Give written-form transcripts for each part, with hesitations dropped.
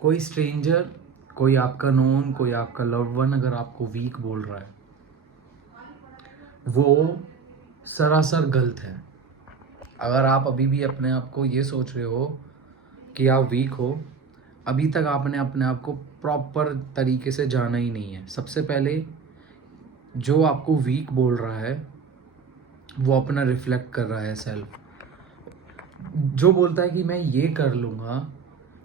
कोई स्ट्रेंजर, कोई आपका नोन, कोई आपका लव्ड वन अगर आपको वीक बोल रहा है, वो सरासर गलत है। अगर आप अभी भी अपने आप को ये सोच रहे हो कि आप वीक हो, अभी तक आपने अपने आप को प्रॉपर तरीके से जाना ही नहीं है। सबसे पहले जो आपको वीक बोल रहा है वो अपना रिफ्लेक्ट कर रहा है सेल्फ। जो बोलता है कि मैं ये कर लूँगा,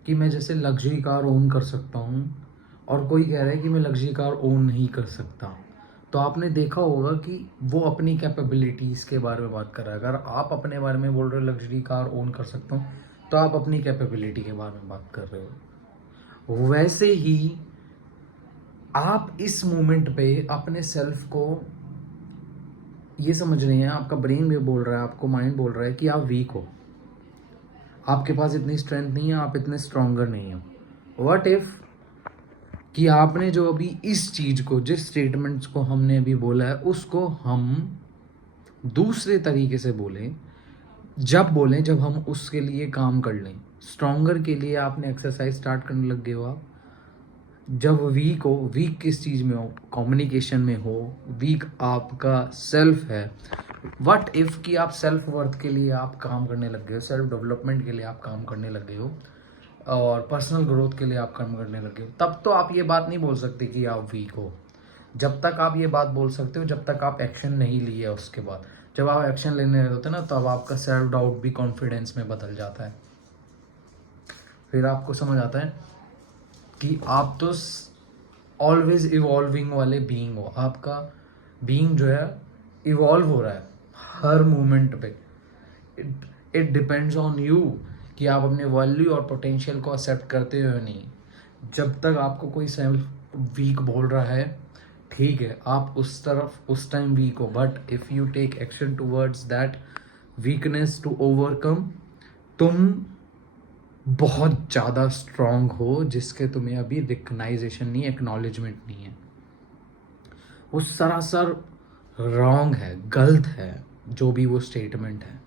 कि मैं जैसे लग्जरी कार ओन कर सकता हूँ, और कोई कह रहा है कि मैं लग्जरी कार ओन नहीं कर सकता, तो आपने देखा होगा कि वो अपनी कैपेबिलिटीज़ के बारे में बात कर रहा है। अगर आप अपने बारे में बोल रहे हो लग्जरी कार ओन कर सकता हूँ, तो आप अपनी कैपेबिलिटी के बारे में बात कर रहे हो। वैसे ही आप इस मोमेंट पे अपने सेल्फ को ये समझ रहे हैं, आपका ब्रेन भी बोल रहा है, आपको माइंड बोल रहा है कि आप वीक हो, आपके पास इतनी स्ट्रेंथ नहीं है, आप इतने स्ट्रॉन्गर नहीं हो। व्हाट इफ कि आपने जो अभी इस चीज़ को, जिस स्टेटमेंट्स को हमने अभी बोला है, उसको हम दूसरे तरीके से बोलें। जब बोलें जब हम उसके लिए काम कर लें। स्ट्रॉन्गर के लिए आपने एक्सरसाइज स्टार्ट करने लग गए हो आप। जब वीक हो, वीक किस चीज़ में हो, कम्युनिकेशन में हो, वीक आपका सेल्फ है। व्हाट इफ़ कि आप सेल्फ वर्थ के लिए आप काम करने लग गए हो, सेल्फ डेवलपमेंट के लिए आप काम करने लग गए हो, और पर्सनल ग्रोथ के लिए आप काम करने लगे हो, तब तो आप ये बात नहीं बोल सकते कि आप वीक हो। जब तक आप ये बात बोल सकते हो जब तक आप एक्शन नहीं लिए उसके बाद। जब आप एक्शन लेने लगे होते हैं ना, तब आपका सेल्फ डाउट भी कॉन्फिडेंस में बदल जाता है। फिर आपको समझ आता है कि आप तो ऑलवेज इवॉल्विंग वाले बीइंग हो। आपका बीइंग जो है इवॉल्व हो रहा है हर मोमेंट पे। इट डिपेंड्स ऑन यू कि आप अपने वैल्यू और पोटेंशियल को एक्सेप्ट करते हो या नहीं। जब तक आपको कोई सेल्फ वीक बोल रहा है, ठीक है, आप उस तरफ उस टाइम वीक हो, but if you take action towards that weakness to overcome, तुम बहुत ज़्यादा स्ट्रांग हो, जिसके तुम्हें अभी रिकग्नाइजेशन नहीं, एक्नॉलेजमेंट नहीं है। वो सरासर रॉन्ग है, गलत है जो भी वो स्टेटमेंट है,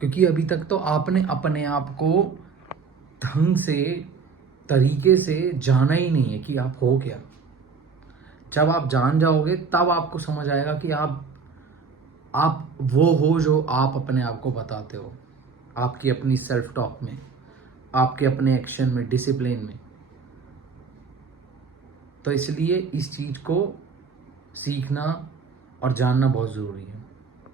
क्योंकि अभी तक तो आपने अपने आप को ढंग से, तरीके से जाना ही नहीं है कि आप हो क्या। जब आप जान जाओगे तब आपको समझ आएगा कि आप वो हो जो आप अपने आप को बताते हो, आपकी अपनी सेल्फ टॉक में, आपके अपने एक्शन में, डिसिप्लिन में। तो इसलिए इस चीज़ को सीखना और जानना बहुत ज़रूरी है।